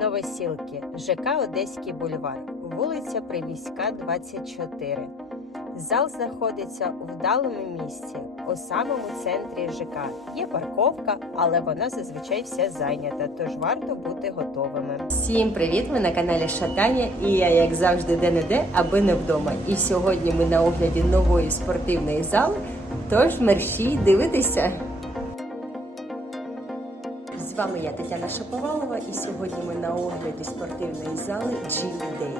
Новосілки, ЖК Одеський бульвар, вулиця Привійська, 24. Зал знаходиться у вдалому місці, у самому центрі ЖК. Є парковка, але вона зазвичай вся зайнята, тож варто бути готовими. Всім привіт! Ви на каналі Шатання, і я, як завжди, де не де, аби не вдома. І сьогодні ми на огляді нової спортивної зали. Тож мерщій дивитися. Вами я Тетяна Шаповалова, і сьогодні ми на огляді спортивної зали Gym Day.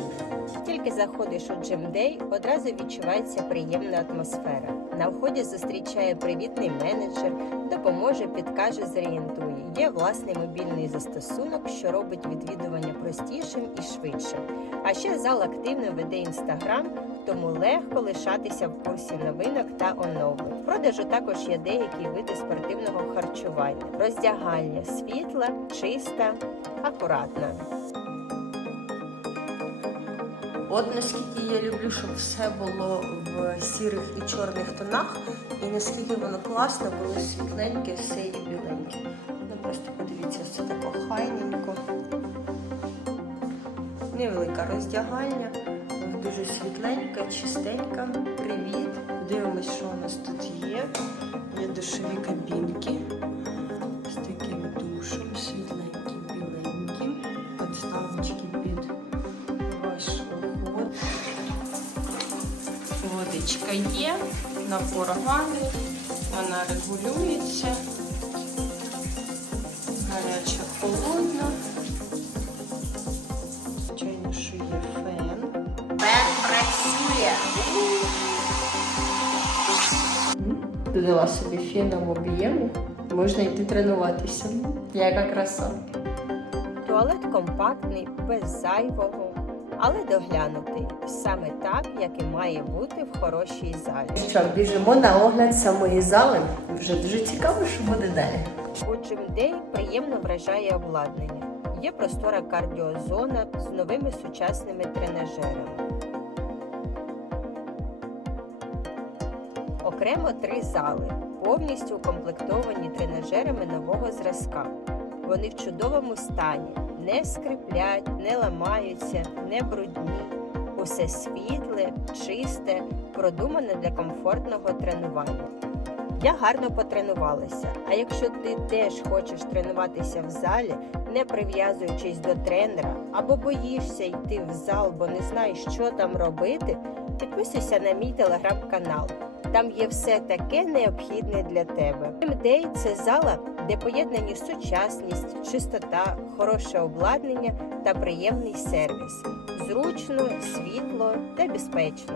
Тільки заходиш у Gym Day, одразу відчувається приємна атмосфера. На вході зустрічає привітний менеджер, допоможе, підкаже, зорієнтує. Є власний мобільний застосунок, що робить відвідування простішим і швидшим. А ще зал активно веде інстаграм, тому легко лишатися в курсі новинок та оновлень. В продажу також є деякі види спортивного харчування. Роздягальня світла, чиста, акуратна. От наскільки я люблю, щоб все було в сірих і чорних тонах, і наскільки воно класно, коли світленьке, все і біленьке. Ну просто подивіться, все так охайненько. Невелика роздягальня, дуже світленька, чистенька. Привіт! Дивимось, що у нас тут є. Є душові кабінки з таким душем, світленьким, біленьким. Подставочки під ваш вход. Водичка є, напор гарний, вона регулюється. Гаряча холодна. Додала собі феном об'єму. Можна йти тренуватися. Яка краса. Туалет компактний, без зайвого, але доглянутий. Саме так, як і має бути в хорошій залі. Що, біжимо на огляд самої зали. Вже дуже цікаво, що буде далі. У Gym приємно вражає обладнання. Є простора кардіозона з новими сучасними тренажерами. Окремо три зали, повністю укомплектовані тренажерами нового зразка. Вони в чудовому стані, не скриплять, не ламаються, не брудні. Усе світле, чисте, продумане для комфортного тренування. Я гарно потренувалася. А якщо ти теж хочеш тренуватися в залі, не прив'язуючись до тренера, або боїшся йти в зал, бо не знаєш, що там робити, підписуйся на мій телеграм-канал. Там є все таке необхідне для тебе. Day – це зала, де поєднані сучасність, чистота, хороше обладнання та приємний сервіс. Зручно, світло та безпечно.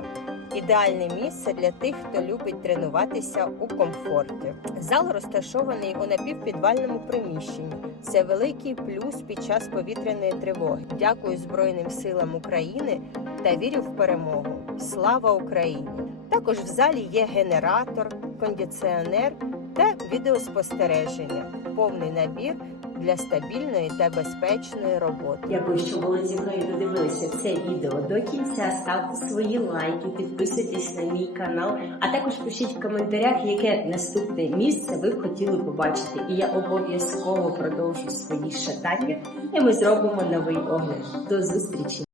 Ідеальне місце для тих, хто любить тренуватися у комфорті. Зал розташований у напівпідвальному приміщенні. Це великий плюс під час повітряної тривоги. Дякую Збройним силам України та вірю в перемогу. Слава Україні! Також в залі є генератор, кондиціонер та відеоспостереження, повний набір для стабільної та безпечної роботи. Дякую, що були зі мною додивилися це відео до кінця. Ставте свої лайки, підписуйтесь на мій канал, а також пишіть в коментарях, яке наступне місце ви б хотіли побачити. І я обов'язково продовжу свої шатання, і ми зробимо новий огляд. До зустрічі!